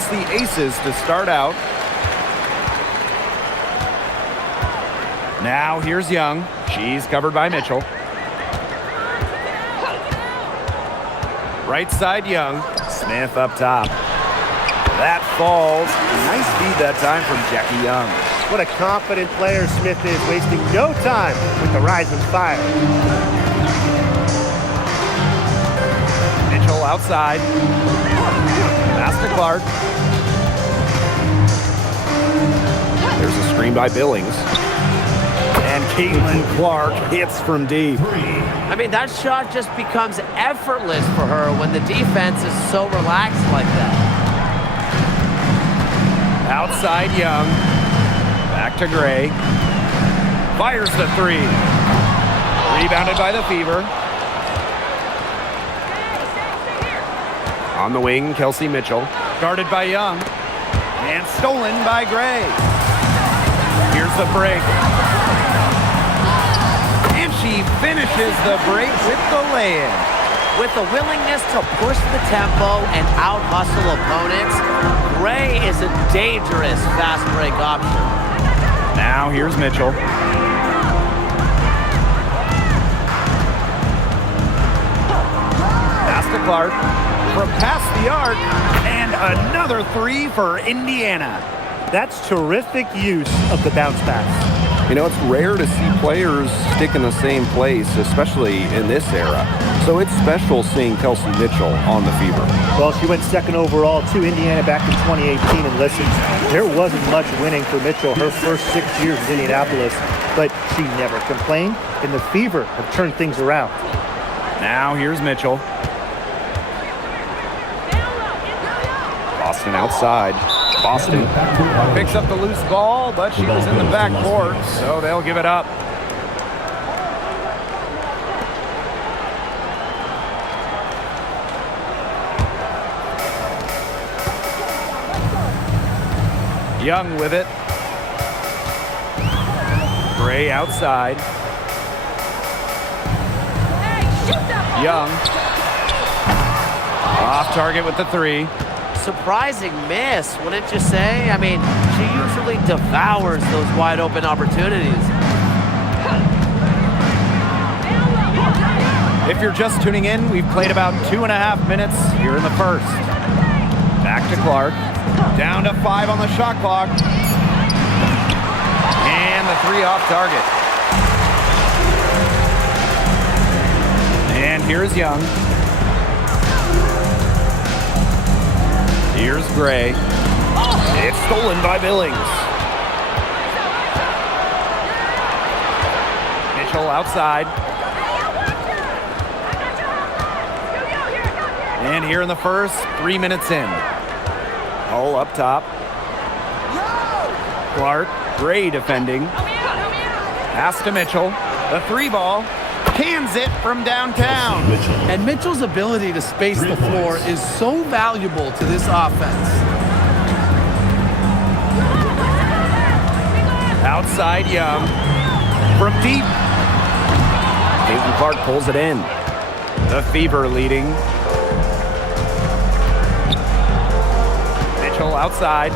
It's the Aces to start out. Now here's Young. She's covered by Mitchell. Right side Young. Smith up top. That falls. Nice feed that time from Jackie Young. What a confident player Smith is, wasting no time with the rising fire. Mitchell outside. Pass to Clark. There's a screen by Billings. And Caitlin Clark hits from deep. I mean, that shot just becomes effortless for her when the defense is so relaxed like that. Outside Young. Back to Gray. Fires the three. Rebounded by the Fever. On the wing, Kelsey Mitchell. Guarded by Young. And stolen by Gray. Here's the break. And she finishes the break with the lay-in. With a willingness to push the tempo and out-hustle opponents, Gray is a dangerous fast break option. Now here's Mitchell. Pass to Clark. From past the arc, and another three for Indiana. That's terrific use of the bounce pass. You know, it's rare to see players stick in the same place, especially in this era. So it's special seeing Kelsey Mitchell on the Fever. Well, she went second overall to Indiana back in 2018, and listen, there wasn't much winning for Mitchell her first 6 years in Indianapolis, but she never complained, and the Fever have turned things around. Now here's Mitchell. Boston outside. Boston picks up the loose ball, but she was in the backcourt, so they'll give it up. Young with it. Gray outside. Young. Off target with the three. Surprising miss, wouldn't you say? I mean, she usually devours those wide open opportunities. If you're just tuning in, we've played about 2.5 minutes here in the first. Back to Clark. Down to 5 on the shot clock. And the three off target. And here's Young. Here's Gray. It's stolen by Billings. Mitchell outside. And here in the first, 3 minutes in. Hull up top. Clark, Gray defending. Pass to Mitchell. The three ball. Cans it from downtown. And Mitchell's ability to space the floor is so valuable to this offense. Outside Young. From deep. Caitlin Clark pulls it in. The Fever leading. Mitchell outside.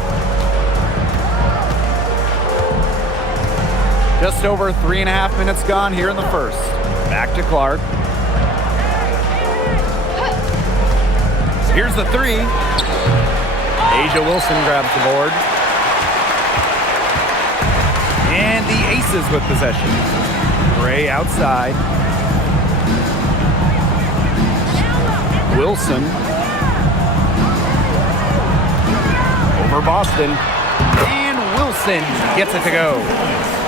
Just over 3.5 minutes gone here in the first. Back to Clark. Here's the three. Asia Wilson grabs the board. And the Aces with possession. Gray outside. Wilson. Over Boston. And Wilson gets it to go.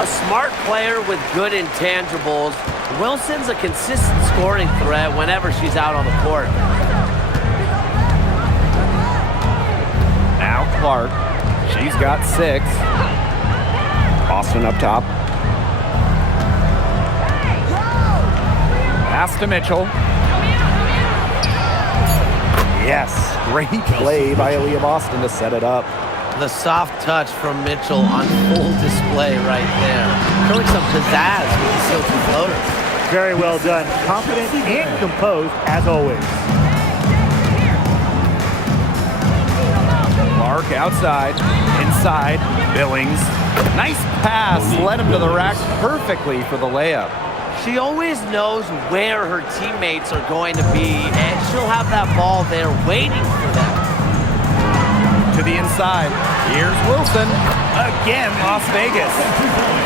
A smart player with good intangibles. Wilson's a consistent scoring threat whenever she's out on the court. Now Clark. She's got 6. Boston up top. Pass to Mitchell. Yes, great play by Aaliyah Boston to set it up. The soft touch from Mitchell on full display right there. Showing some pizzazz with the silky floaters. Very well done. Confident and composed, as always. Clark outside, inside, Billings. Nice pass, led him to the rack perfectly for the layup. She always knows where her teammates are going to be, and she'll have that ball there waiting for them. To the inside, here's Wilson. Again, Las Vegas.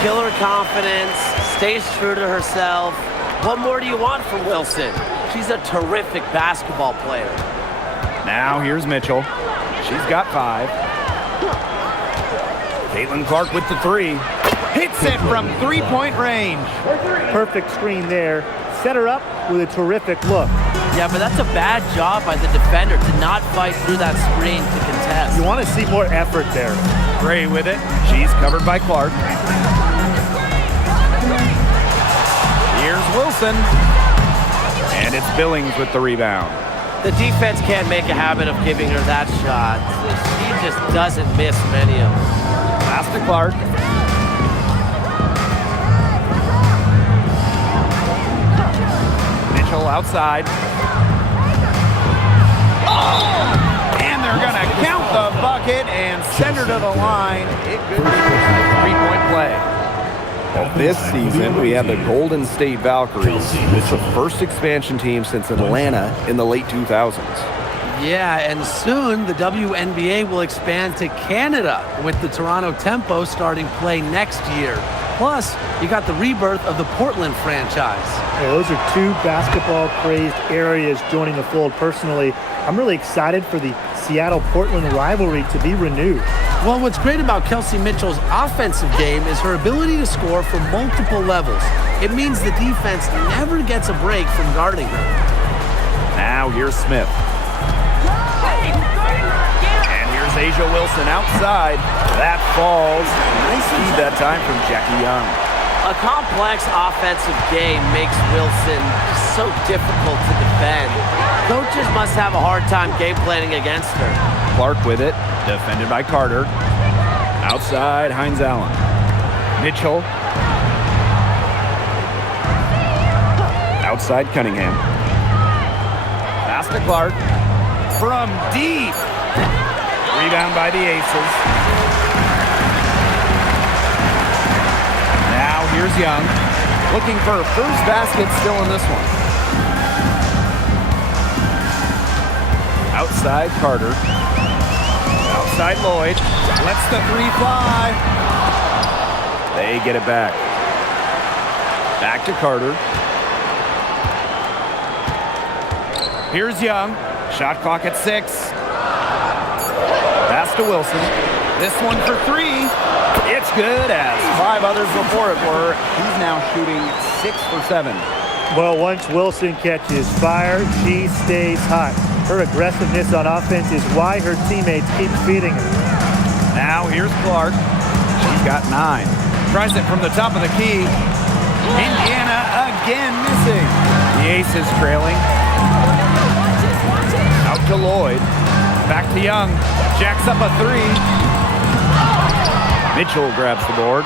Killer confidence, stays true to herself. What more do you want from Wilson? She's a terrific basketball player. Now here's Mitchell. She's got 5. Caitlin Clark with the 3. Hits it from 3-point range. Perfect screen there. Set her up with a terrific look. Yeah, but that's a bad job by the defender to not fight through that screen to contest. You want to see more effort there. Gray with it. She's covered by Clark. Here's Wilson. And it's Billings with the rebound. The defense can't make a habit of giving her that shot. She just doesn't miss many of them. Pass to Clark. Mitchell outside. And they're going to count the bucket and send her to the line. It could be a 3-point play. Well, this season, we have the Golden State Valkyries. It's the first expansion team since Atlanta in the late 2000s. Yeah, and soon the WNBA will expand to Canada with the Toronto Tempo starting play next year. Plus, you got the rebirth of the Portland franchise. Well, those are 2 basketball-crazed areas joining the fold. Personally, I'm really excited for the Seattle-Portland rivalry to be renewed. Well, what's great about Kelsey Mitchell's offensive game is her ability to score from multiple levels. It means the defense never gets a break from guarding her. Now here's Smith. And here's Asia Wilson outside. That falls. Nice feed that time from Jackie Young. A complex offensive game makes Wilson so difficult to defend. Coaches must have a hard time game planning against her. Clark with it, defended by Carter. Outside, Hines Allen. Mitchell. Outside, Cunningham. Pass to Clark. From deep. Rebound by the Aces. Now here's Young. Looking for her first basket still in this one. Outside, Carter. Outside, Lloyd. Lets the 3 fly. They get it back. Back to Carter. Here's Young. Shot clock at 6. Pass to Wilson. This one for 3. It's good, as 5 others before it were. He's now shooting 6 for 7. Well, once Wilson catches fire, she stays hot. Her aggressiveness on offense is why her teammates keep feeding her. Now here's Clark. She's got 9. Tries it from the top of the key. Indiana again missing. The Aces trailing. Out to Lloyd. Back to Young. Jacks up a 3. Mitchell grabs the board.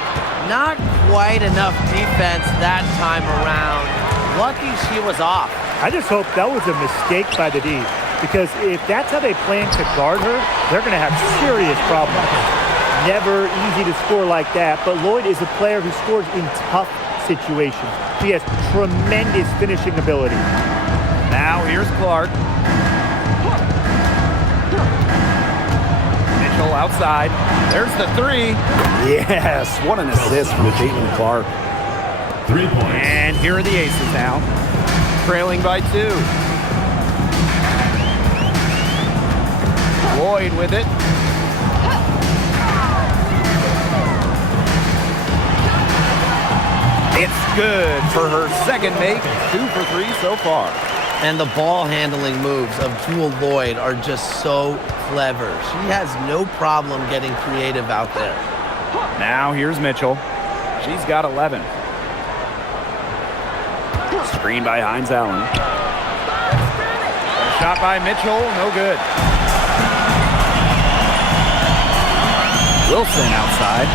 Not quite enough defense that time around. Lucky she was off. I just hope that was a mistake by the D, because if that's how they plan to guard her, they're going to have serious problems. Never easy to score like that, but Lloyd is a player who scores in tough situations. She has tremendous finishing ability. Now here's Clark. Mitchell outside. There's the 3. Yes, what an assist from Caitlin Clark. 3 points. And here are the Aces now. Trailing by 2. Lloyd with it. It's good for her second make. 2 for 3 so far. And the ball handling moves of Jewel Lloyd are just so clever. She has no problem getting creative out there. Now here's Mitchell. She's got 11. Screen by Hines Allen. Shot by Mitchell, no good. Wilson outside.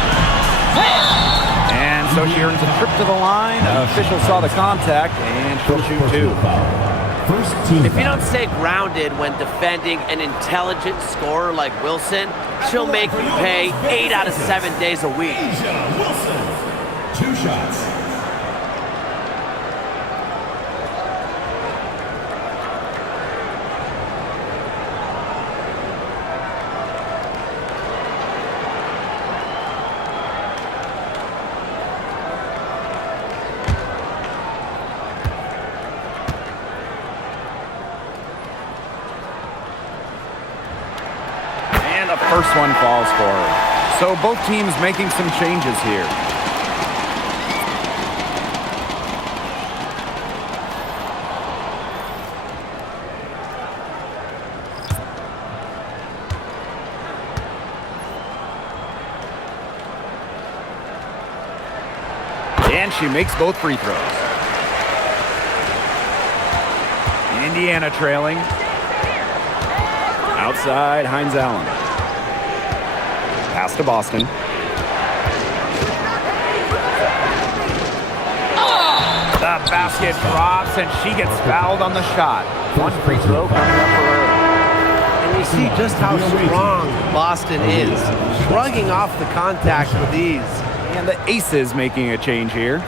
And so she earns a trip to the line. Official saw the contact, and she'll shoot 2. First team. If you don't stay grounded when defending an intelligent scorer like Wilson, she'll make you pay 8 out of 7 days a week. Wilson, 2 shots. And the first one falls for her. So both teams making some changes here. And she makes both free throws. Indiana trailing. Outside, Hines Allen. Pass to Boston. The basket drops, and she gets fouled on the shot. One free throw coming up for her. And you see just how strong Boston is, shrugging off the contact with ease. And the Aces making a change here.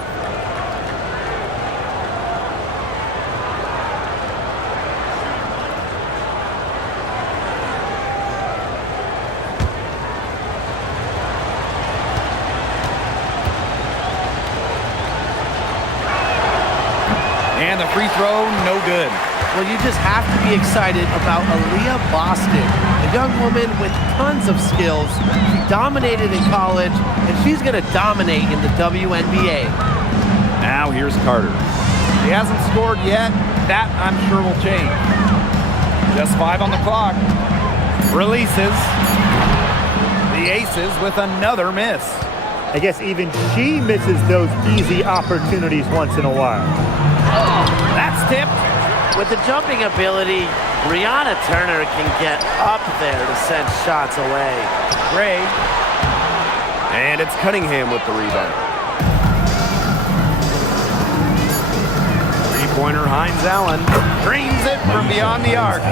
And the free throw, no good. Well, you just have to be excited about Aaliyah Boston, a young woman with tons of skills. She dominated in college, and she's going to dominate in the WNBA. Now here's Carter. He hasn't scored yet. That, I'm sure, will change. Just 5 on the clock. Releases. The Aces with another miss. I guess even she misses those easy opportunities once in a while. That's tipped. With the jumping ability, Brianna Turner can get up there to send shots away. Gray. And it's Cunningham with the rebound. Three-pointer Hines Allen dreams it from beyond the arc.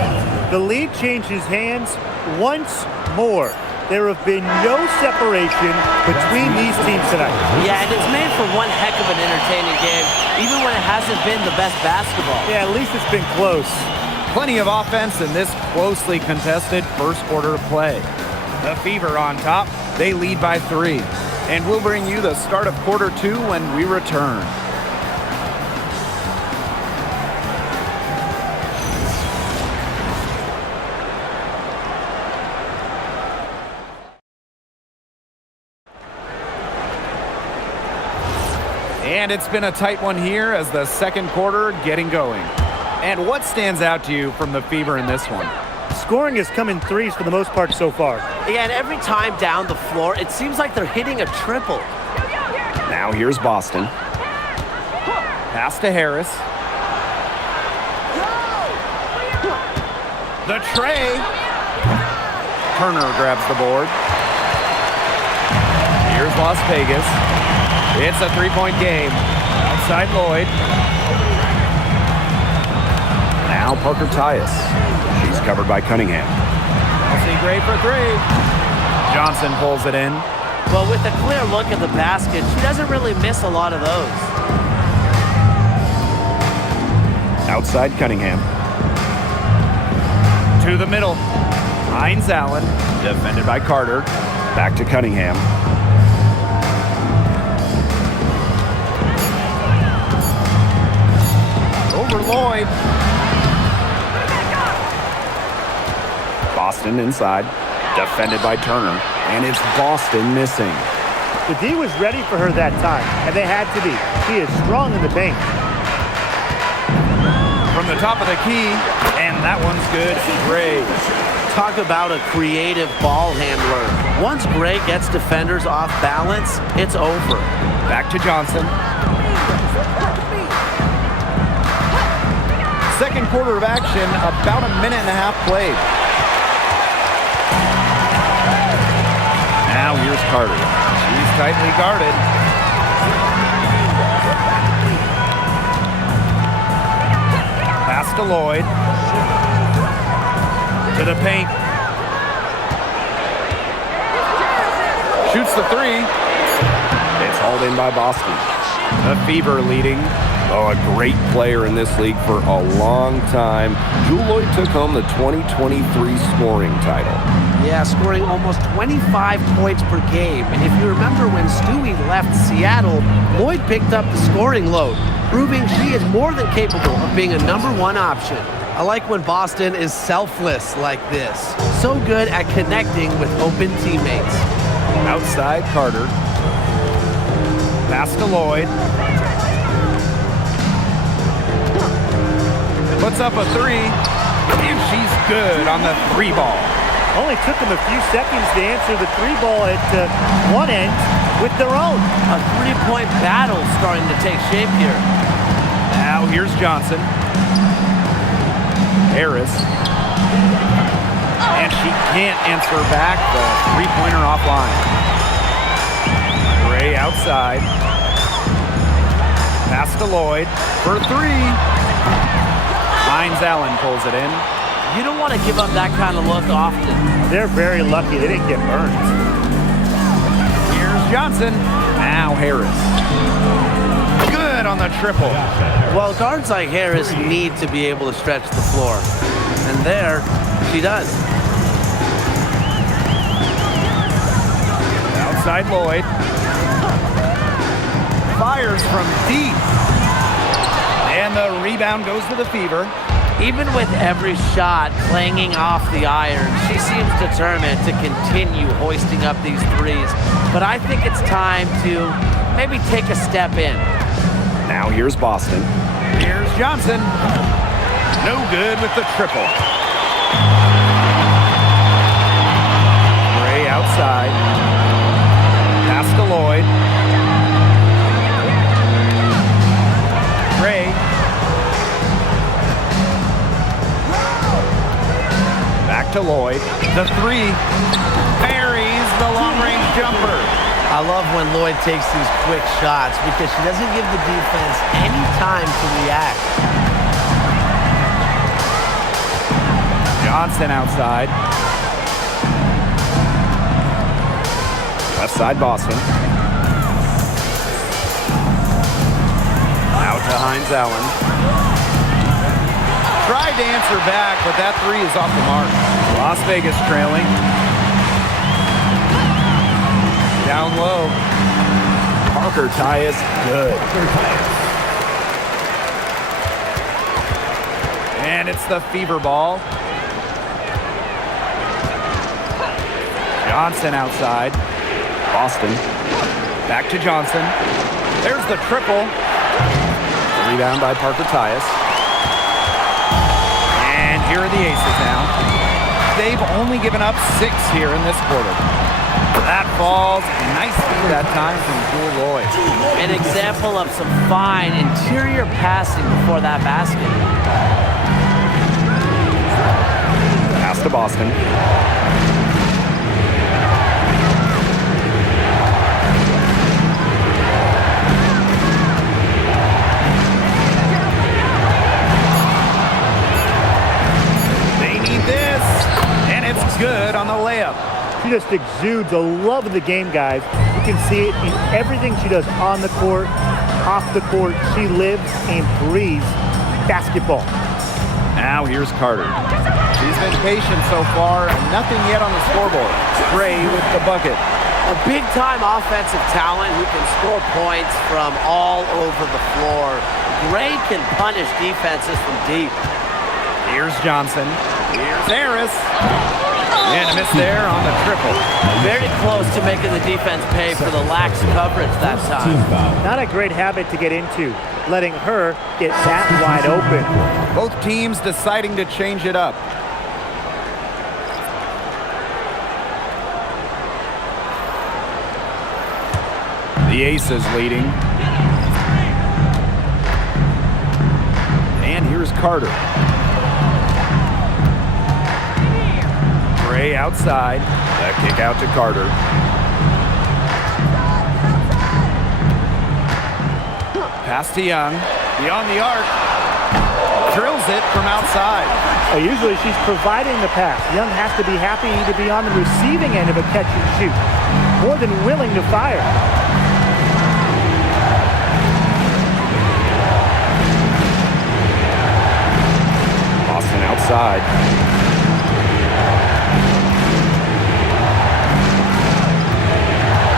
The lead changes hands once more. There have been no separation between these teams tonight. Yeah, and it's made for one heck of an entertaining game, even when it hasn't been the best basketball. Yeah, at least it's been close. Plenty of offense in this closely contested first quarter of play. The Fever on top. They lead by 3. And we'll bring you the start of quarter 2 when we return. And it's been a tight one here as the second quarter getting going. And what stands out to you from the Fever in this one? Scoring has come in threes for the most part so far. Yeah, and every time down the floor, it seems like they're hitting a triple. Now here's Boston. Pass to Harris. The tray. Turner grabs the board. Here's Las Vegas. It's a three-point game. Outside Lloyd. Now Parker Tyus. She's covered by Cunningham. Chelsea Gray for 3. Johnson pulls it in. Well, with a clear look at the basket, she doesn't really miss a lot of those. Outside Cunningham. To the middle. Hines Allen, defended by Carter. Back to Cunningham. Over Lloyd. Boston inside. Defended by Turner. And it's Boston missing. The D was ready for her that time, and they had to be. She is strong in the paint. From the top of the key, and that one's good. Gray. Talk about a creative ball handler. Once Gray gets defenders off balance, it's over. Back to Johnson. Second quarter of action, about a minute and a half played. Now here's Carter. She's tightly guarded. Pass to Lloyd. To the paint. Shoots the three. It's hauled in by Boston. The Fever leading. Oh, a great player in this league for a long time. Jewel Lloyd took home the 2023 scoring title. Yeah, scoring almost 25 points per game. And if you remember when Stewie left Seattle, Lloyd picked up the scoring load, proving she is more than capable of being a #1 option. I like when Boston is selfless like this. So good at connecting with open teammates. Outside Carter. Pass to Lloyd. Puts up a three, and she's good on the 3 ball. Only took them a few seconds to answer the 3 ball at one end with their own. A 3-point battle starting to take shape here. Now here's Johnson. Harris. And she can't answer back the 3-pointer offline. Gray outside. Pass to Lloyd for 3. Hines Allen pulls it in. You don't want to give up that kind of look often. They're very lucky they didn't get burned. Here's Johnson. Now Harris. Good on the triple. Well, guards like Harris need to be able to stretch the floor. And there, she does. Outside Lloyd. Fires from deep. And the rebound goes to the Fever. Even with every shot clanging off the iron, she seems determined to continue hoisting up these threes. But I think it's time to maybe take a step in. Now here's Boston. Here's Johnson. No good with the triple. Gray outside. Pass to Lloyd. Gray. Back to Lloyd. The 3. Buries the long-range jumper. I love when Lloyd takes these quick shots because she doesn't give the defense any time to react. Johnson outside. Left side Boston. Out to Hines Allen. Tried to answer back, but that 3 is off the mark. Las Vegas trailing. Down low. Parker Tyus, good. And it's the Fever ball. Johnson outside. Boston. Back to Johnson. There's the triple. Rebound by Parker Tyus. And here are the Aces now. They've only given up 6 here in this quarter. That falls nicely that time from Jewel Lloyd. An example of some fine interior passing before that basket. Pass to Boston. They need this, and it's good on the layup. She just exudes a love of the game, guys. You can see it in everything she does on the court, off the court. She lives and breathes basketball. Now here's Carter. She's been patient so far, and nothing yet on the scoreboard. Gray with the bucket. A big-time offensive talent who can score points from all over the floor. Gray can punish defenses from deep. Here's Johnson. Here's Harris. And a miss there on the triple. Very close to making the defense pay for the lax coverage that time. Not a great habit to get into, letting her get that wide open. Both teams deciding to change it up. The Aces leading. And here's Carter. Gray outside. That kick out to Carter. Pass to Young. Beyond the arc. drills it from outside. Usually she's providing the pass. Young has to be happy to be on the receiving end of a catch and shoot. More than willing to fire. Boston outside.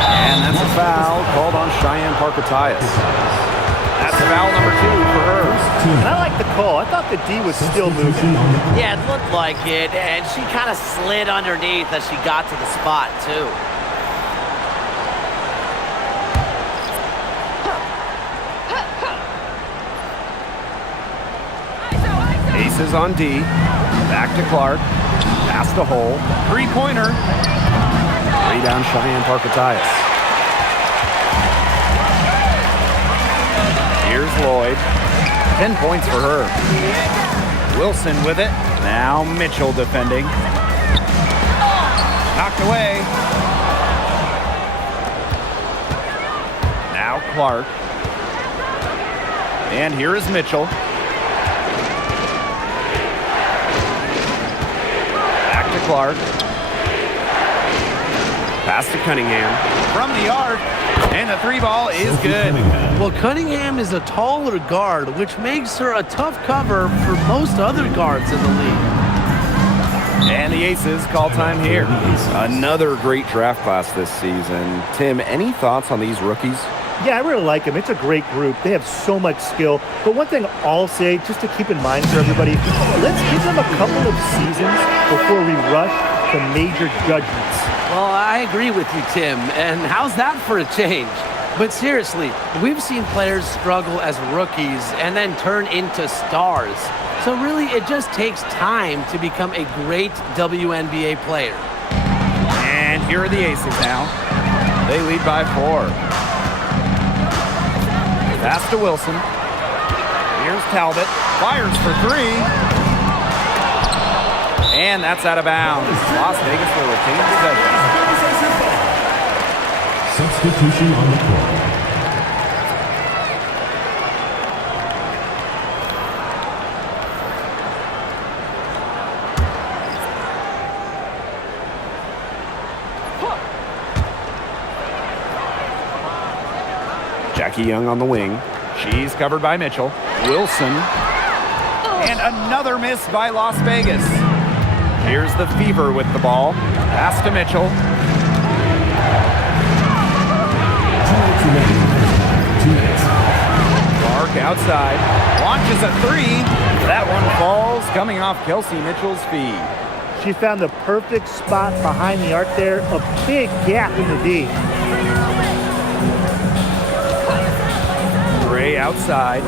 And that's a foul called on Cheyenne Parker-Tyus. That's foul number 2 for her. And I like the call. I thought the D was still moving. Yeah, it looked like it, and she kind of slid underneath as she got to the spot, too. Aces on D. Back to Clark. Pass to Hole. Three-pointer. Rebound Cheyenne Parker-Tyus. Here's Lloyd. 10 points for her. Wilson with it. Now Mitchell defending. Knocked away. Now Clark. And here is Mitchell. Back to Clark. Pass to Cunningham. From the arc. And the 3-ball is good. Well, Cunningham is a taller guard, which makes her a tough cover for most other guards in the league. And the Aces call time here. Another great draft class this season. Tim, any thoughts on these rookies? Yeah, I really like them. It's a great group. They have so much skill. But one thing I'll say, just to keep in mind for everybody, let's give them a couple of seasons before we rush to major judgments. Well, I agree with you, Tim. And how's that for a change? But seriously, we've seen players struggle as rookies and then turn into stars. So really, it just takes time to become a great WNBA player. And here are the Aces now. They lead by 4. Pass to Wilson. Here's Talbot. Fires for 3. And that's out of bounds. Las Vegas will retain possession. Substitution on the court. Jackie Young on the wing. She's covered by Mitchell. Wilson. And another miss by Las Vegas. Here's the Fever with the ball. Pass to Mitchell. Clark outside. Launches a 3. That one falls, coming off Kelsey Mitchell's feed. She found the perfect spot behind the arc there. A big gap in the D. Gray outside.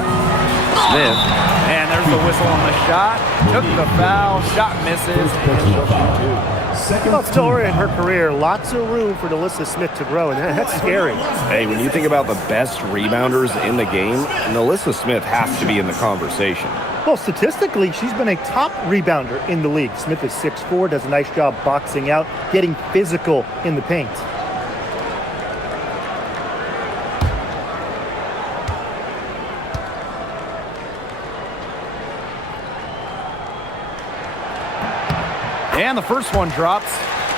Smith. And there's the whistle on the shot. Took the foul. Shot misses. And she'll shoot 2. Well, still early in her career, lots of room for Alyssa Smith to grow, and that's scary. Hey, when you think about the best rebounders in the game, Alyssa Smith has to be in the conversation. Well, statistically, she's been a top rebounder in the league. Smith is 6'4", does a nice job boxing out, getting physical in the paint. And the first one drops.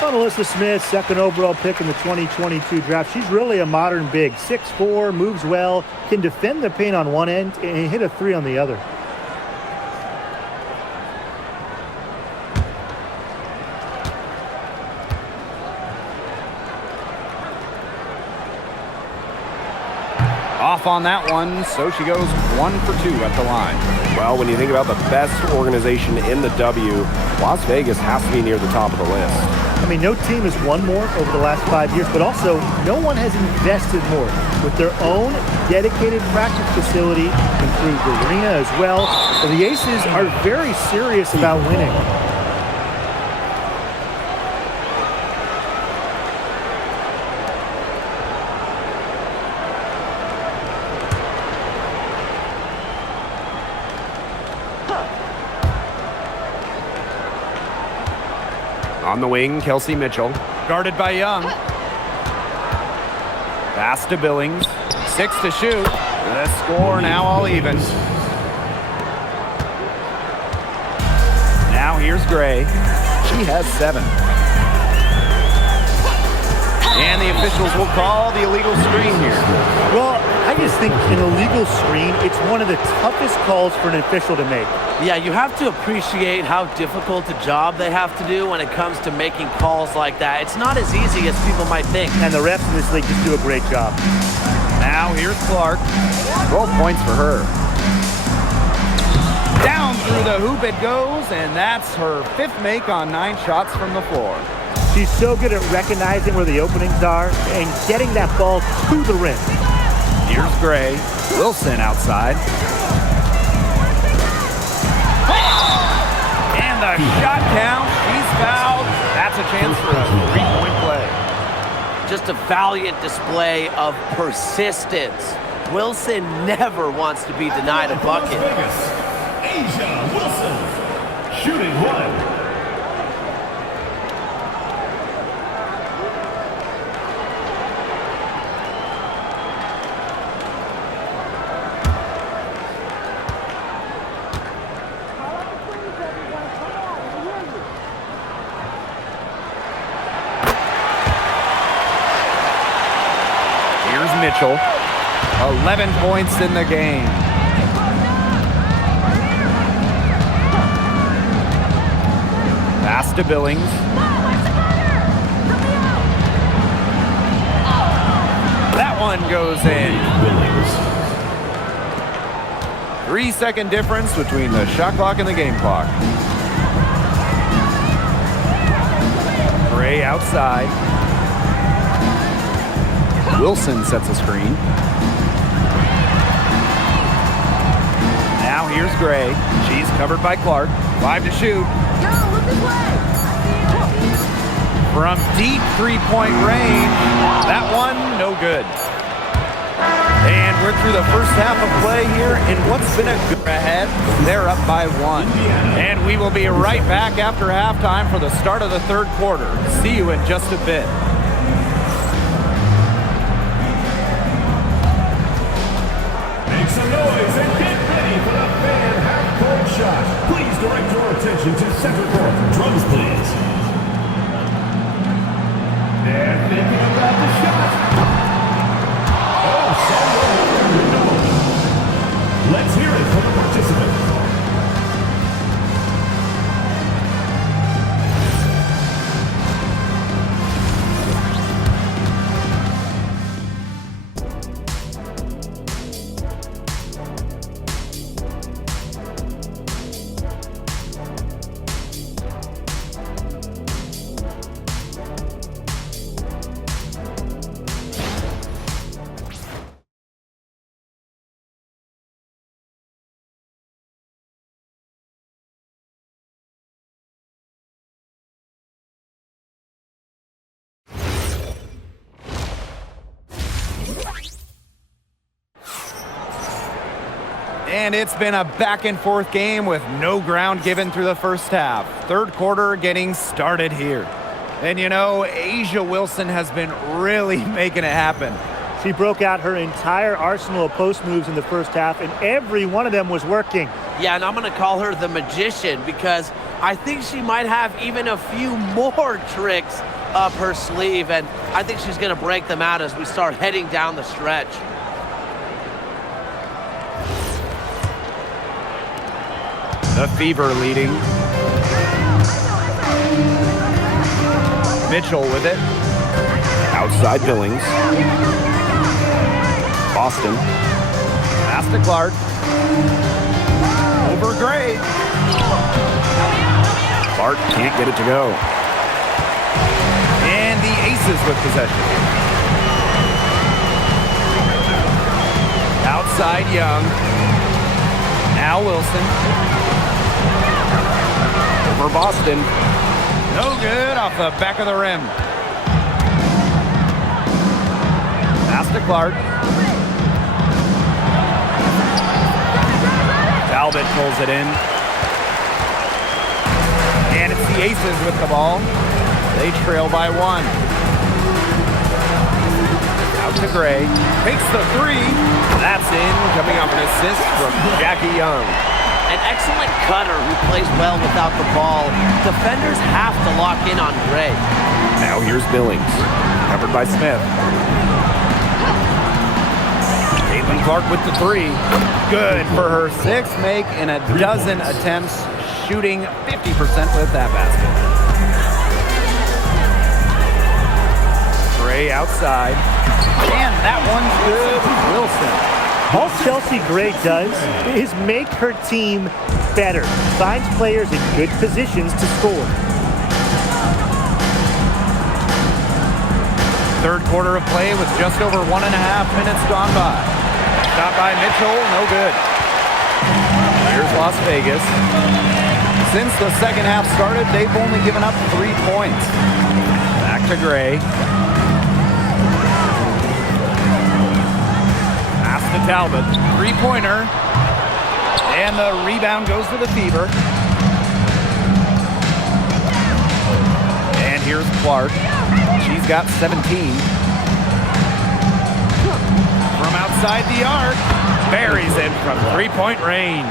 On Alyssa Smith, second overall pick in the 2022 draft. She's really a modern big. 6'4", moves well, can defend the paint on one end and hit a 3 on the other. Off on that one, so she goes 1 for 2 at the line. Well, when you think about the best organization in the W, Las Vegas has to be near the top of the list. I mean, no team has won more over the last 5 years, but also no one has invested more with their own dedicated practice facility, improved arena as well. So the Aces are very serious about winning. On the wing, Kelsey Mitchell. Guarded by Young. Pass to Billings. 6 to shoot. The score now all even. Now here's Gray. She has 7. And the officials will call the illegal screen here. Well, I just think an illegal screen, it's one of the toughest calls for an official to make. Yeah, you have to appreciate how difficult a job they have to do when it comes to making calls like that. It's not as easy as people might think. And the refs in this league just do a great job. Now here's Clark. 12 points for her. Down through the hoop it goes, and that's her 5th make on 9 shots from the floor. She's so good at recognizing where the openings are and getting that ball to the rim. Here's Gray. Wilson outside. And the shot count. She's fouled. That's a chance for a 3-point play. Just a valiant display of persistence. Wilson never wants to be denied a bucket. Asia Wilson, shooting 1. Mitchell, 11 points in the game. Pass to Billings. That one goes in. 3-second difference between the shot clock and the game clock. Gray outside. Wilson sets a screen. Now here's Gray. She's covered by Clark. 5 to shoot. Look this way. From deep 3-point range. That one, no good. And we're through the first half of play here, and what's been a good ahead, they're up by 1. And we will be right back after halftime for the start of the 3rd quarter. See you in just a bit. Some noise and get ready for the fan half-court shot. Please direct your attention to center court. Drums, please. They're thinking about the shot. Oh, someone. Let's hear it from the participants. And it's been a back-and-forth game with no ground given through the first half. 3rd quarter getting started here. And you know, Asia Wilson has been really making it happen. She broke out her entire arsenal of post moves in the first half, and every one of them was working. Yeah, and I'm going to call her the magician because I think she might have even a few more tricks up her sleeve, and I think she's going to break them out as we start heading down the stretch. The Fever leading. Mitchell with it. Outside Billings. Boston. Pass to Clark. Over Gray. Clark can't get it to go. And the Aces with possession. Outside Young. Now Wilson. Over Boston. No good off the back of the rim. Pass to Clark. Talbot pulls it in. And it's the Aces with the ball. They trail by 1. Out to Gray. Takes the 3. That's in. Coming off an assist from Jackie Young. An excellent cutter who plays well without the ball. Defenders have to lock in on Gray. Now here's Billings. Covered by Smith. Caitlin Clark with the three. Good for her sixth make in a dozen attempts, shooting 50% with that basket. Gray outside. And that one's good. Wilson. All Chelsea Gray does is make her team better. Finds players in good positions to score. Third quarter of play with just over 1.5 minutes gone by. Shot by Mitchell, no good. Here's Las Vegas. Since the second half started, they've only given up 3 points. Back to Gray. Pass to Talbot. Three-pointer. And the rebound goes to the Fever. And here's Clark. She's got 17. From outside the arc, buries it from three-point range.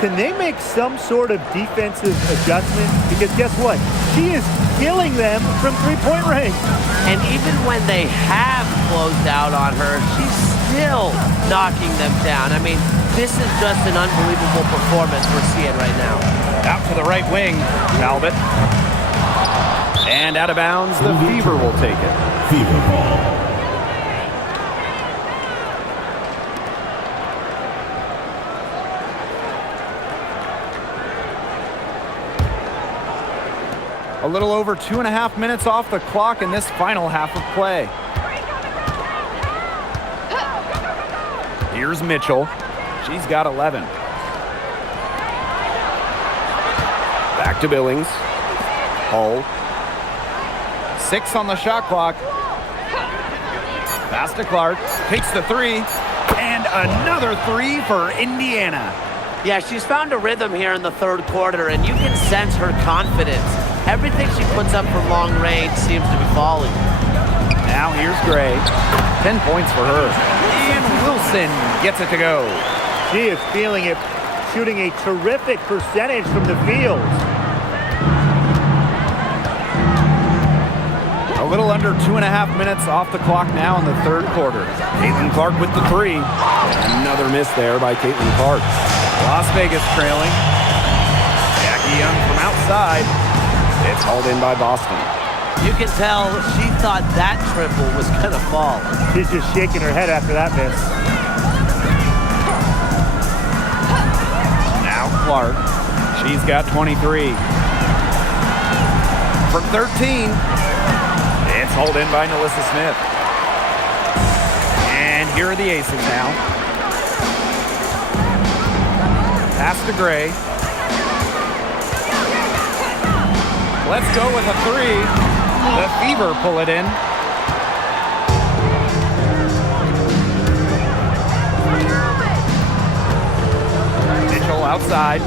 Can they make some sort of defensive adjustment? Because guess what? She is killing them from three-point range. And even when they have closed out on her, she's still knocking them down. I mean, this is just an unbelievable performance we're seeing right now. Out to the right wing, Talbot. And out of bounds, the Fever will take it. Fever ball. A little over 2.5 minutes off the clock in this final half of play. Here's Mitchell. She's got 11. Back to Billings. Hull. 6 on the shot clock. Pass to Clark. Takes the three. And another three for Indiana. Yeah, she's found a rhythm here in the third quarter, and you can sense her confidence. Everything she puts up from long range seems to be falling. Now here's Gray. 10 points for her. And Wilson gets it to go. She is feeling it, shooting a terrific percentage from the field. A little under 2.5 minutes off the clock now in the third quarter. Caitlin Clark with the three. Another miss there by Caitlin Clark. Las Vegas trailing. Jackie Young from outside. It's hauled in by Boston. You can tell she thought that triple was going to fall. She's just shaking her head after that miss. Now Clark. She's got 23. From 13. It's hauled in by Melissa Smith. And here are the aces now. Pass to Gray. Let's go with a three. The Fever pull it in. Mitchell outside.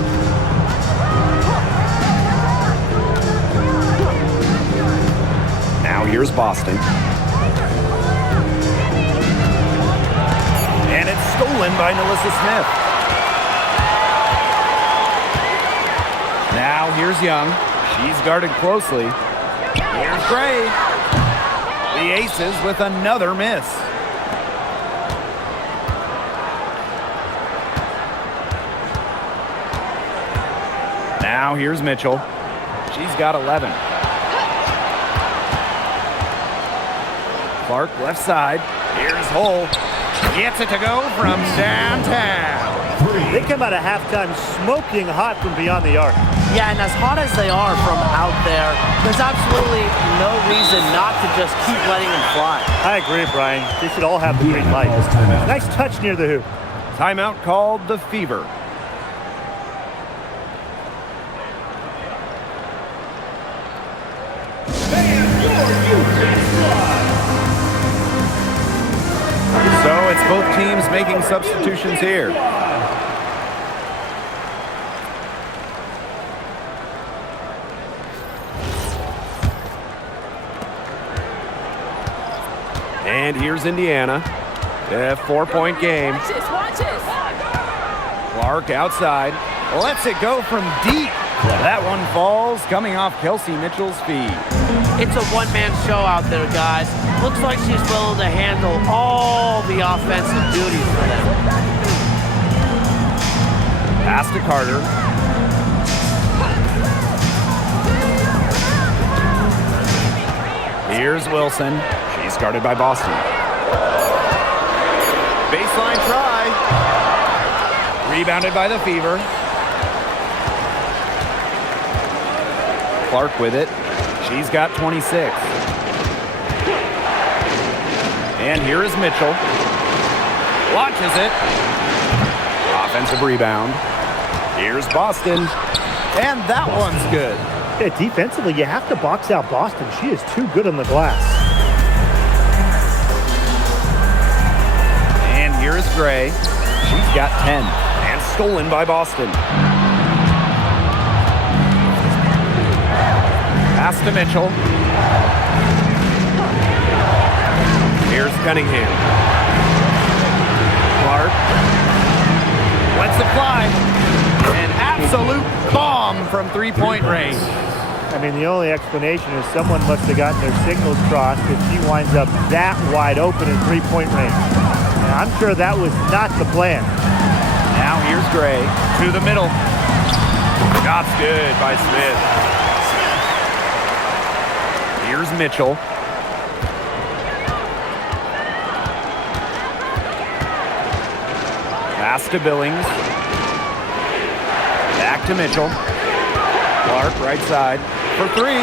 Now here's Boston. And it's stolen by Melissa Smith. Now here's Young. She's guarded closely. Here's Gray. The Aces with another miss. Now here's Mitchell. She's got 11. Clark left side. Here's Hull. Gets it to go from downtown. They come out of halftime smoking hot from beyond the arc. Yeah, and as hot as they are from out there, there's absolutely no reason not to just keep letting them fly. I agree, Brian. They should all have the green light. Nice touch near the hoop. Timeout called the Fever. So it's both teams making substitutions here. And here's Indiana. A 4-point game. Watch this, watch this. Clark outside. lets it go from deep. That one falls, coming off Kelsey Mitchell's feet. It's a one-man show out there, guys. Looks like she's willing to handle all the offensive duties for them. Pass to Carter. Here's Wilson. She's guarded by Boston. Baseline try. Rebounded by the Fever. Clark with it. She's got 26. And here is Mitchell. Launches it. Offensive rebound. Here's Boston. And that one's good. Yeah, defensively, you have to box out Boston. She is too good on the glass. And here is Gray. She's got 10. And stolen by Boston. Pass to Mitchell. Here's Cunningham. Clark. Lets it fly. An absolute bomb from three-point range. I mean, the only explanation is someone must have gotten their signals crossed if she winds up that wide open in three-point range. And I'm sure that was not the plan. Now here's Gray to the middle. Shot's good by Smith. Here's Mitchell. Pass to Billings. Back to Mitchell. Clark right side for three.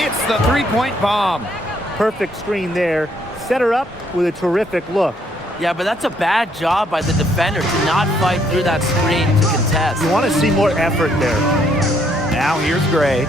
Hits the three-point bomb. Perfect screen there. Set her up with a terrific look. Yeah, but that's a bad job by the defender to not fight through that screen to contest. You want to see more effort there. Now here's Gray.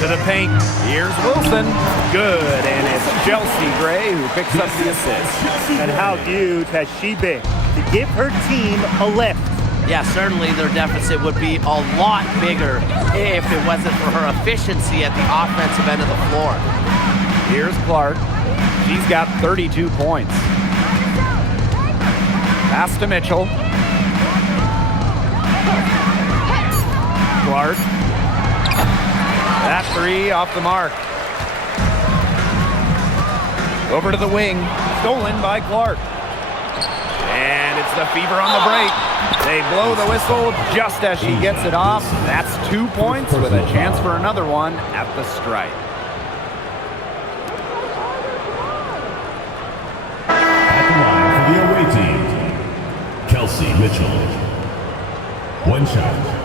To the paint. Here's Wilson. Good, and it's Chelsea Gray who picks up the assist. And how huge has she been to give her team a lift? Yeah, certainly their deficit would be a lot bigger if it wasn't for her efficiency at the offensive end of the floor. Here's Clark. She's got 32 points. Pass to Mitchell. Clark. That three off the mark. Over to the wing. Stolen by Clark. And it's the Fever on the break. They blow the whistle just as she gets it off. That's 2 points with a chance for another one at the stripe. At the line for the away team, Kelsey Mitchell. One shot.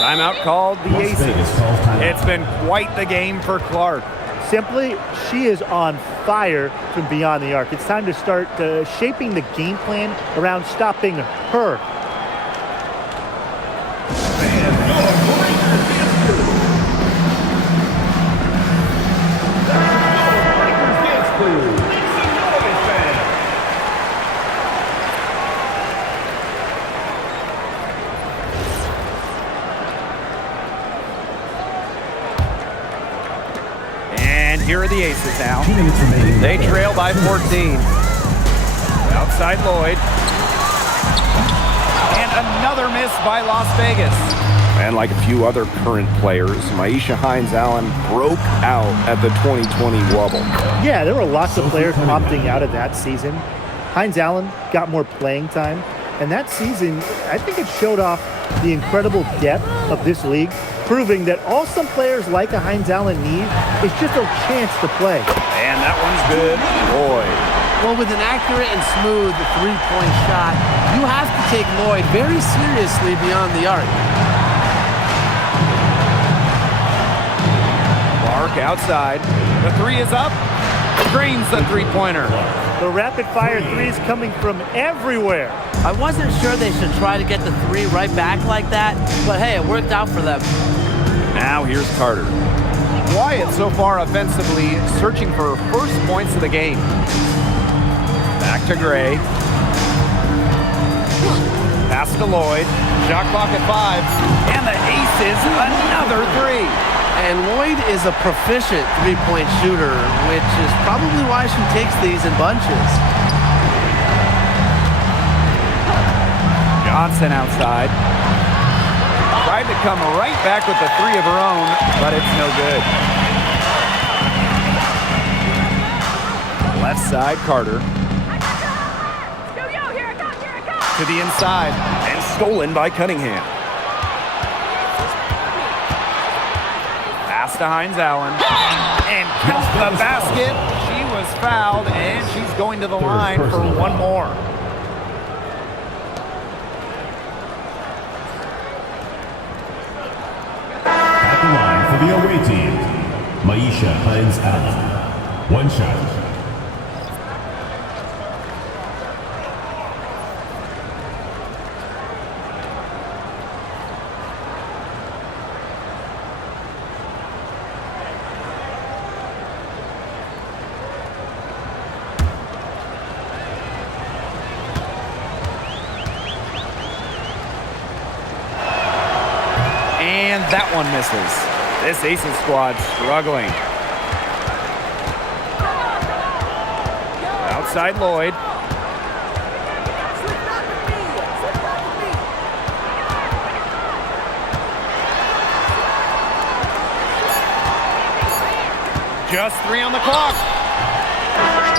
Timeout called the Aces. It's been quite the game for Clark. Simply, she is on fire from beyond the arc. It's time to start shaping the game plan around stopping her. Here are the Aces now. They trail by 14. Outside Lloyd. And another miss by Las Vegas. And like a few other current players, Maisha Hines-Allen broke out at the 2020 Wubble. Yeah, there were lots of players opting out of that season. Hines-Allen got more playing time. And that season, I think it showed off the incredible depth of this league, proving that all some players like a Hines-Allen need is just a chance to play. And that one's good. Lloyd. Well, with an accurate and smooth three-point shot, you have to take Lloyd very seriously beyond the arc. Clark outside. The three is up. Drains the three-pointer. The rapid-fire threes coming from everywhere. I wasn't sure they should try to get the three right back like that, but hey, it worked out for them. Now here's Carter. Quiet so far offensively, searching for first points of the game. Back to Gray. Pass to Lloyd. Shot clock at 5. And the aces another 3. And Lloyd is a proficient three-point shooter, which is probably why she takes these in bunches. Johnson outside. Tried to come right back with the 3 of her own, but it's no good. Left side, Carter. To the inside, and stolen by Cunningham. Pass to Hines Allen. And counts the basket. She was fouled, and she's going to the line for one more. At the line for the away team, Maisha Hines Allen. One shot. And that one misses. This Aces squad struggling. Outside Lloyd. Just 3 on the clock.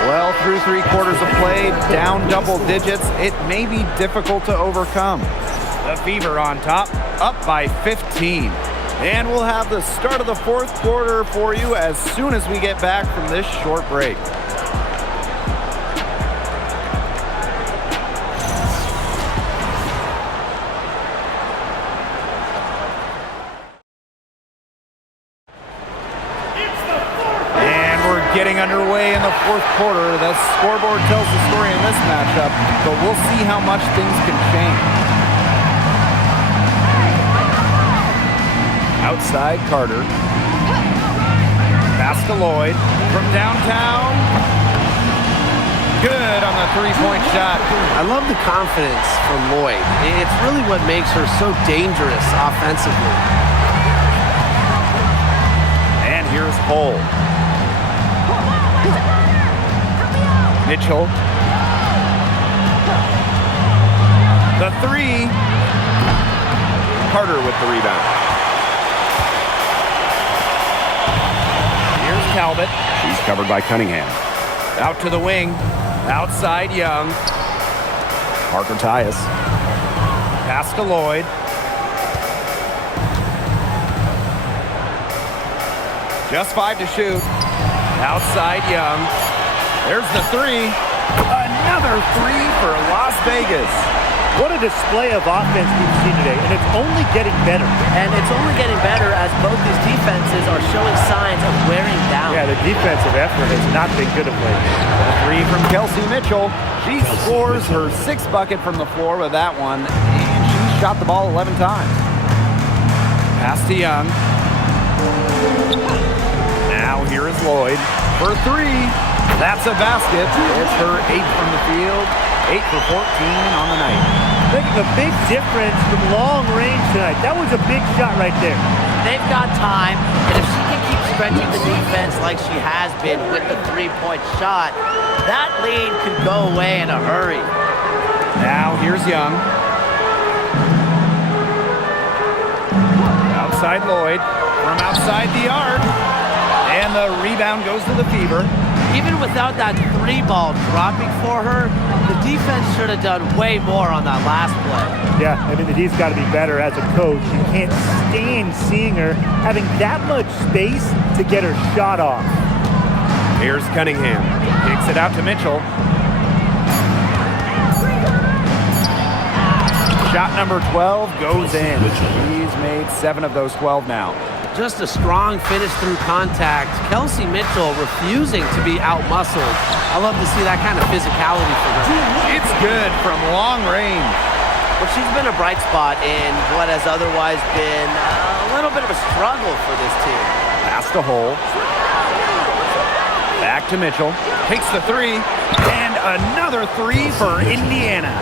Well, through 3 quarters of play, down double digits, it may be difficult to overcome. The Fever on top, up by 15. And we'll have the start of the 4th quarter for you as soon as we get back from this short break. And we're getting underway in the 4th quarter. The scoreboard tells the story in this matchup, but we'll see how much things can change. Outside Carter. Pass to Lloyd from downtown. Good on the 3-point shot. I love the confidence from Lloyd. It's really what makes her so dangerous offensively. And here's Hull. Mitchell. The 3. Carter with the rebound. Talbot. She's covered by Cunningham. Out to the wing. Outside Young. Parker Tyus. Pass to Lloyd. Just 5 to shoot. Outside Young. There's the 3. Another 3 for Las Vegas. What a display of offense we've seen today, and it's only getting better. And it's only getting better as both these defenses are showing signs of wearing down. Yeah, the defensive effort has not been good of late. A 3 from Kelsey Mitchell. She scores her 6th bucket from the floor with that one, and she shot the ball 11 times. Pass to Young. Now here is Lloyd for 3. That's a basket. It's her 8th from the field. 8 for 14 on the night. Making a big difference from long range tonight. That was a big shot right there. They've got time, and if she can keep stretching the defense like she has been with the 3-point shot, that lead could go away in a hurry. Now here's Young. Outside Lloyd from outside the arc. And the rebound goes to the Fever. Even without that 3 ball dropping for her, the defense should have done way more on that last play. Yeah, I mean, the D's got to be better as a coach. You can't stand seeing her having that much space to get her shot off. Here's Cunningham. Kicks it out to Mitchell. Shot number 12 goes in. He's made 7 of those 12 now. Just a strong finish through contact. Kelsey Mitchell refusing to be out-muscled. I love to see that kind of physicality for her. It's good from long range. Well, she's been a bright spot in what has otherwise been a little bit of a struggle for this team. Pass to Hull. Back to Mitchell. Takes the three. And another three for Indiana.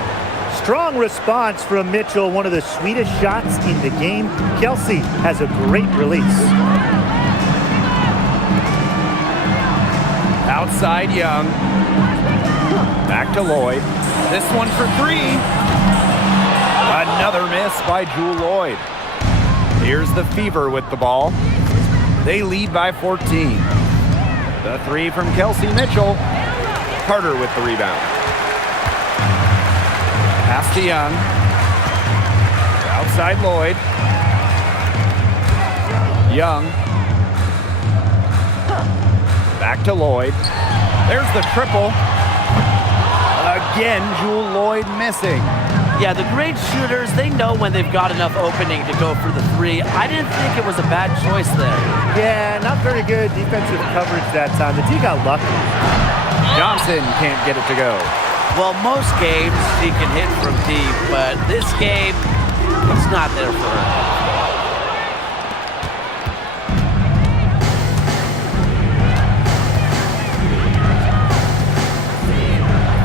Strong response from Mitchell, one of the sweetest shots in the game. Kelsey has a great release. Outside Young. Back to Lloyd. This one for three. Another miss by Jewel Lloyd. Here's the Fever with the ball. They lead by 14. The three from Kelsey Mitchell. Carter with the rebound. Pass to Young. Outside Lloyd. Young. Back to Lloyd. There's the triple. Again, Jewel Lloyd missing. Yeah, the great shooters, they know when they've got enough opening to go for the three. I didn't think it was a bad choice there. Yeah, not very good defensive coverage that time. The D got lucky. Johnson can't get it to go. Well, most games she can hit from deep, but this game, it's not there for her.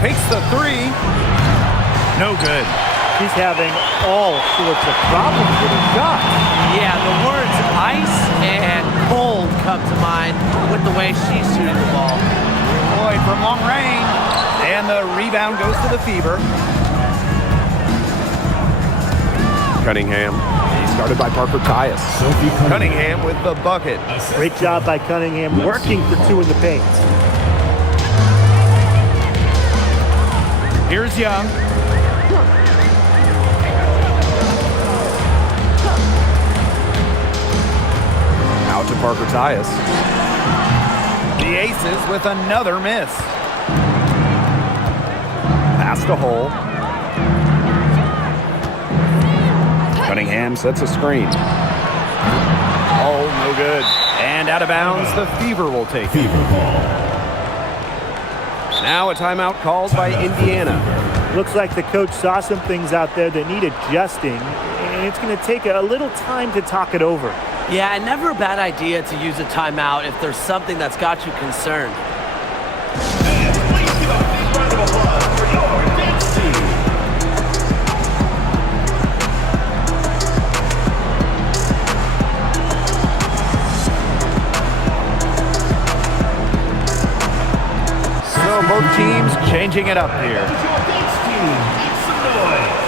Takes the three. No good. She's having all sorts of problems with her shot. Yeah, the words ice and cold come to mind with the way she's shooting the ball. Lloyd from long range. And the rebound goes to the Fever. Cunningham. He's guarded by Parker Tyus. Cunningham with the bucket. Great job by Cunningham, working for two in the paint. Here's Young. Out to Parker Tyus. The Aces with another miss. Pass to Hole. Cunningham sets a screen. Oh, no good. And out of bounds, the Fever will take it. Now a timeout called by Indiana. Looks like the coach saw some things out there that need adjusting, and it's going to take a little time to talk it over. Yeah, and never a bad idea to use a timeout if there's something that's got you concerned. And please give a big round of applause for your dance team. So both teams changing it up here. Your dance team, make some noise.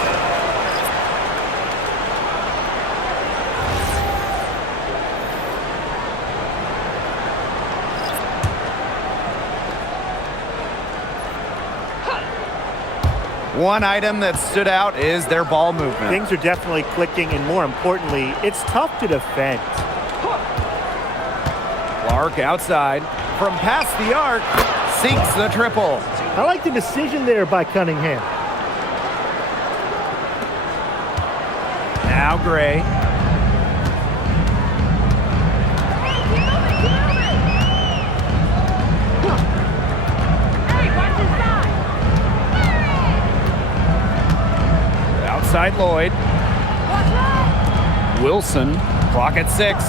One item that stood out is their ball movement. Things are definitely clicking, and more importantly, it's tough to defend. Clark outside. From past the arc, sinks the triple. I like the decision there by Cunningham. Now Gray. Outside Lloyd. Wilson, clock at 6.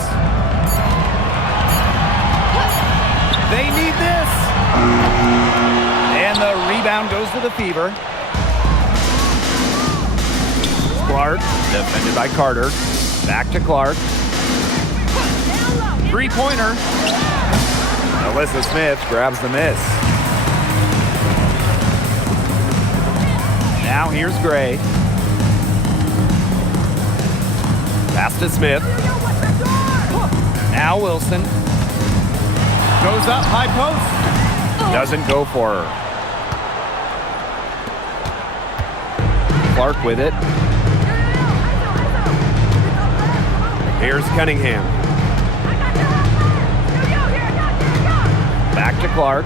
They need this. And the rebound goes to the Fever. Clark, defended by Carter. Back to Clark. Three-pointer. Alyssa Smith grabs the miss. Now here's Gray. Pass to Smith. Now Wilson. Goes up, high post. Doesn't go for her. Clark with it. Here's Cunningham. Back to Clark.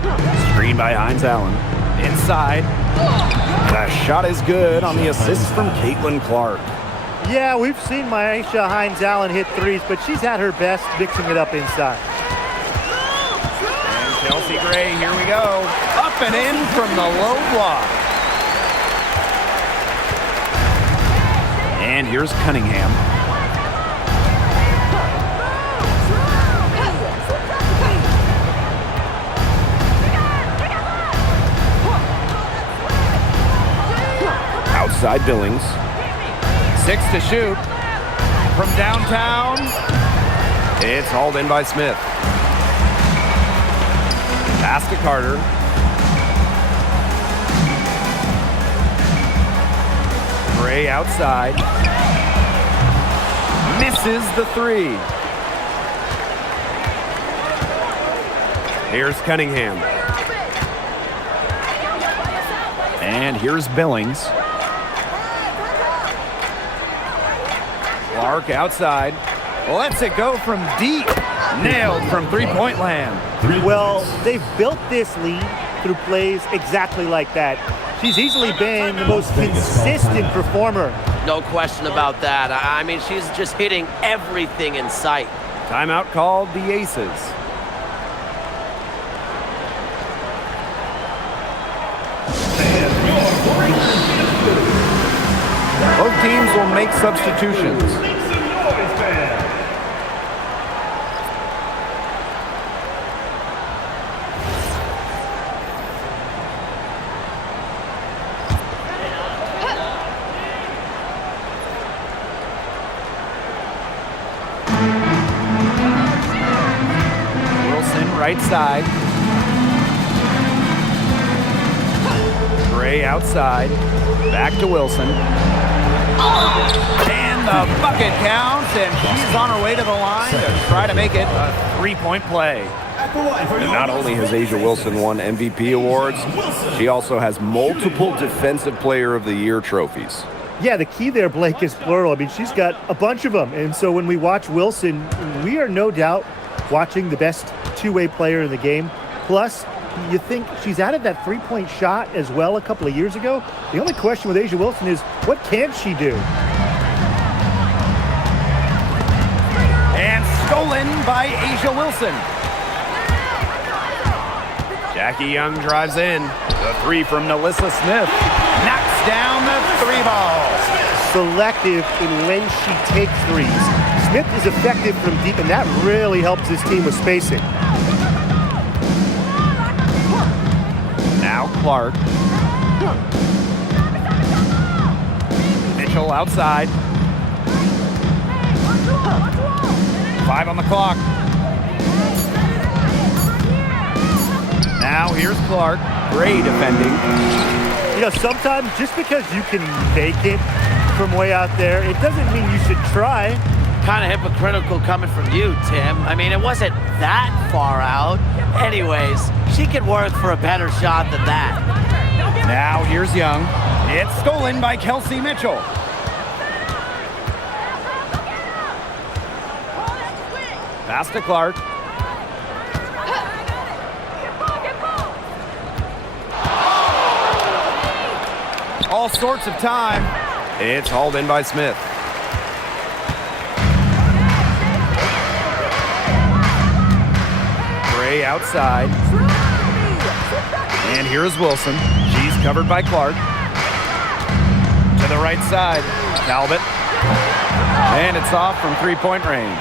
Screen by Hines Allen. Inside. The shot is good on the assist from Caitlin Clark. Yeah, we've seen Myisha Hines Allen hit threes, but she's at her best mixing it up inside. And Chelsea Gray, here we go. Up and in from the low block. And here's Cunningham. Outside Billings. 6 to shoot. From downtown. It's hauled in by Smith. Pass to Carter. Gray outside. Misses the 3. Here's Cunningham. And here's Billings. Clark outside. Lets it go from deep. Nailed from three-point land. Well, they've built this lead through plays exactly like that. She's easily been the most consistent performer. No question about that. I mean, she's just hitting everything in sight. Timeout called the Aces. Both teams will make substitutions. Wilson right side. Gray outside. Back to Wilson. And the bucket counts, and she's on her way to the line to try to make it a three-point play. And not only has A'ja Wilson won MVP awards, she also has multiple Defensive Player of the Year trophies. Yeah, the key there, Blake, is plural. I mean, she's got a bunch of them. And so when we watch Wilson, we are no doubt watching the best two-way player in the game. Plus, you think she's added that three-point shot as well a couple of years ago. The only question with A'ja Wilson is, what can she do? And stolen by A'ja Wilson. Jackie Young drives in. The 3 from Nalissa Smith. Knocks down the 3 ball. Selective in when she takes threes. Smith is effective from deep, and that really helps this team with spacing. Now Clark. Mitchell outside. 5 on the clock. Now here's Clark. Gray defending. You know, sometimes just because you can make it from way out there, it doesn't mean you should try. Kind of hypocritical coming from you, Tim. I mean, it wasn't that far out. Anyways, she could work for a better shot than that. Now here's Young. It's stolen by Kelsey Mitchell. Pass to Clark. All sorts of time. It's hauled in by Smith. Gray outside. And here's Wilson. She's covered by Clark. To the right side. Talbot. And it's off from three-point range.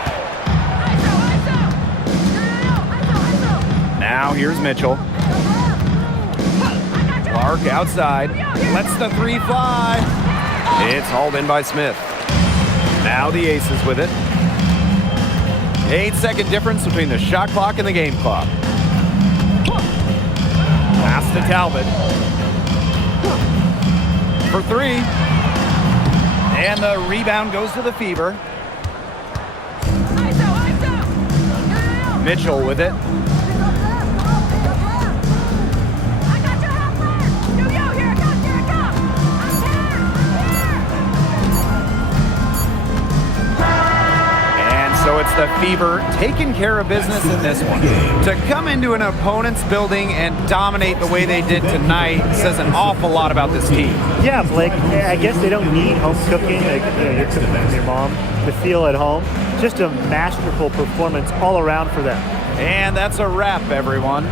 Now here's Mitchell. Clark outside. Lets the 3 fly. It's hauled in by Smith. Now the Aces with it. 8-second difference between the shot clock and the game clock. Pass to Talbot. For 3. And the rebound goes to the Fever. Mitchell with it. So it's the Fever taking care of business in this one. To come into an opponent's building and dominate the way they did tonight says an awful lot about this team. Yeah, Blake, I guess they don't need home cooking, like, you're cooking from your mom, to feel at home. Just a masterful performance all around for them. And that's a wrap, everyone.